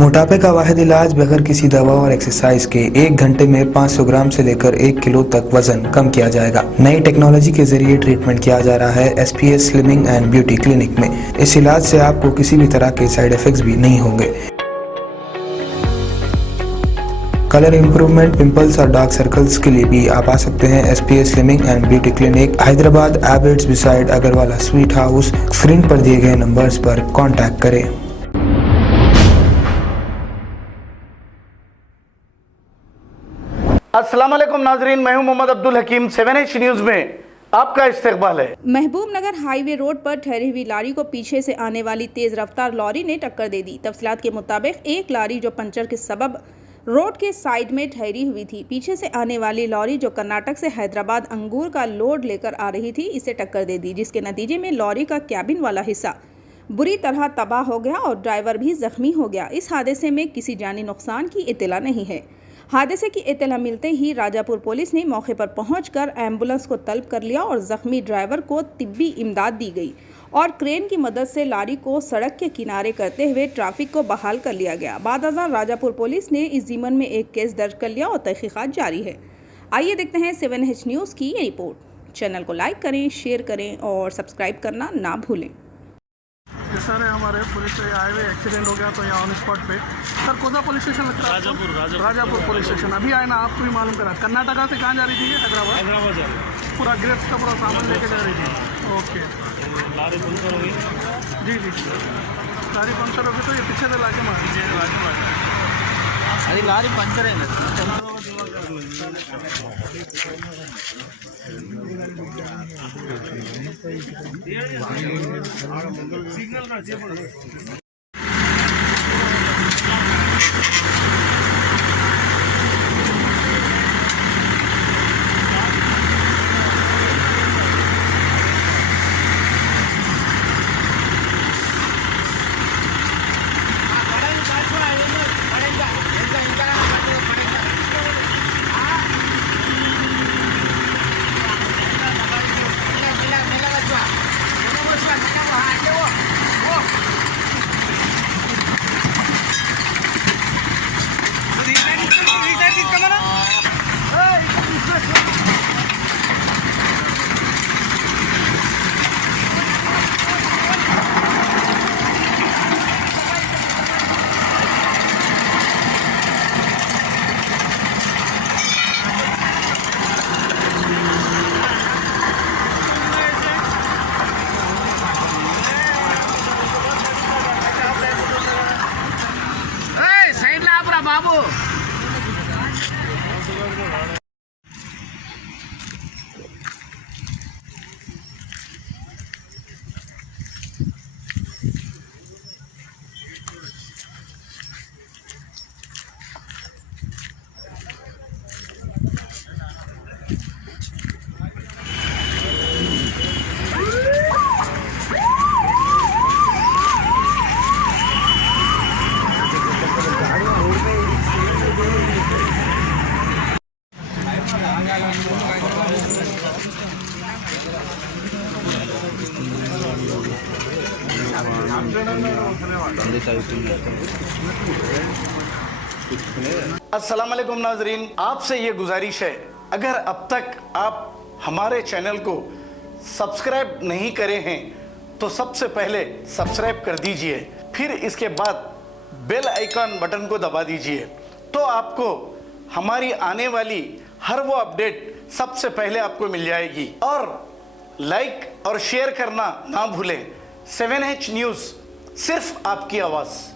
मोटापे का वाहिद इलाज बगैर किसी दवा और एक्सरसाइज के 1 घंटे में 500 ग्राम से लेकर 1 किलो तक वजन कम किया जाएगा। नई टेक्नोलॉजी के जरिए ट्रीटमेंट किया जा रहा है SPS slimming and beauty clinic में। इस इलाज से आपको किसी भी तरह के साइड इफेक्ट्स भी नहीं होंगे। कलर इंप्रूवमेंट, पिंपल्स और डार्क सर्कल्स के लिए भी आप आ सकते हैं SPS slimming and beauty clinic, Hyderabad, Abids beside Agarwala sweet house. Screen पर दिए गए नंबर्स पर कॉन्टैक्ट करें। अस्सलाम वालेकुम नाजरीन, मैं हूं मोहम्मद अब्दुल हकीम। 7H न्यूज़ में आपका इस्तकबाल है। महबूब नगर हाईवे रोड पर ठहरी हुई लारी को पीछे से आने वाली तेज रफ्तार लॉरी ने टक्कर दे दी। तफसीलात के मुताबिक एक लारी जो पंचर के सबब रोड के साइड में ठहरी हुई थी, पीछे से आने वाली लॉरी जो कर्नाटक से हैदराबाद अंगूर का लोड लेकर आ रही थी, इसे टक्कर दे दी, जिसके नतीजे में लॉरी का कैबिन वाला हिस्सा बुरी तरह तबाह हो गया और ड्राइवर भी जख्मी हो गया। इस हादसे में किसी जानी नुकसान की इत्तला नहीं है। हादसे की इत्तला मिलते ही राजापुर पुलिस ने मौके पर पहुंचकर एम्बुलेंस को तलब कर लिया और जख्मी ड्राइवर को तिब्बी इमदाद दी गई और क्रेन की मदद से लारी को सड़क के किनारे करते हुए ट्रैफिक को बहाल कर लिया गया। बादअज़ां राजापुर पुलिस ने इस ज़िम्मन में एक केस दर्ज कर लिया और तहकीकात जारी है। आइए देखते हैं 7H न्यूज़ की ये रिपोर्ट। चैनल को लाइक करें, शेयर करें और सब्सक्राइब करना ना भूलें। सर हमारे पुलिस से आए हुए एक्सीडेंट हो गया तो यहाँ ऑन स्पॉट पे सर कौन सा पुलिस स्टेशन लगता है? Rajapur police station. अभी आए ना, आपको भी मालूम करा। कर्नाटका से कहाँ जा रही थी? हैदराबाद जा रही। पूरा ग्रेप्स का पूरा सामान लेके जा रही थी। ओके, लारी पंचर होगी। जी लारी पंचर होगी तो ये पीछे से लाके मार अरे लारी पंचर है ना। बाबू अस्सलाम वालेकुम नाजरीन, आपसे ये गुजारिश है, अगर अब तक आप हमारे चैनल को सब्सक्राइब नहीं करे हैं तो सबसे पहले सब्सक्राइब कर दीजिए, फिर इसके बाद बेल आइकन बटन को दबा दीजिए, तो आपको हमारी आने वाली हर वो अपडेट सबसे पहले आपको मिल जाएगी। और लाइक और शेयर करना ना भूलें। 7H न्यूज़, सिर्फ आपकी आवाज़।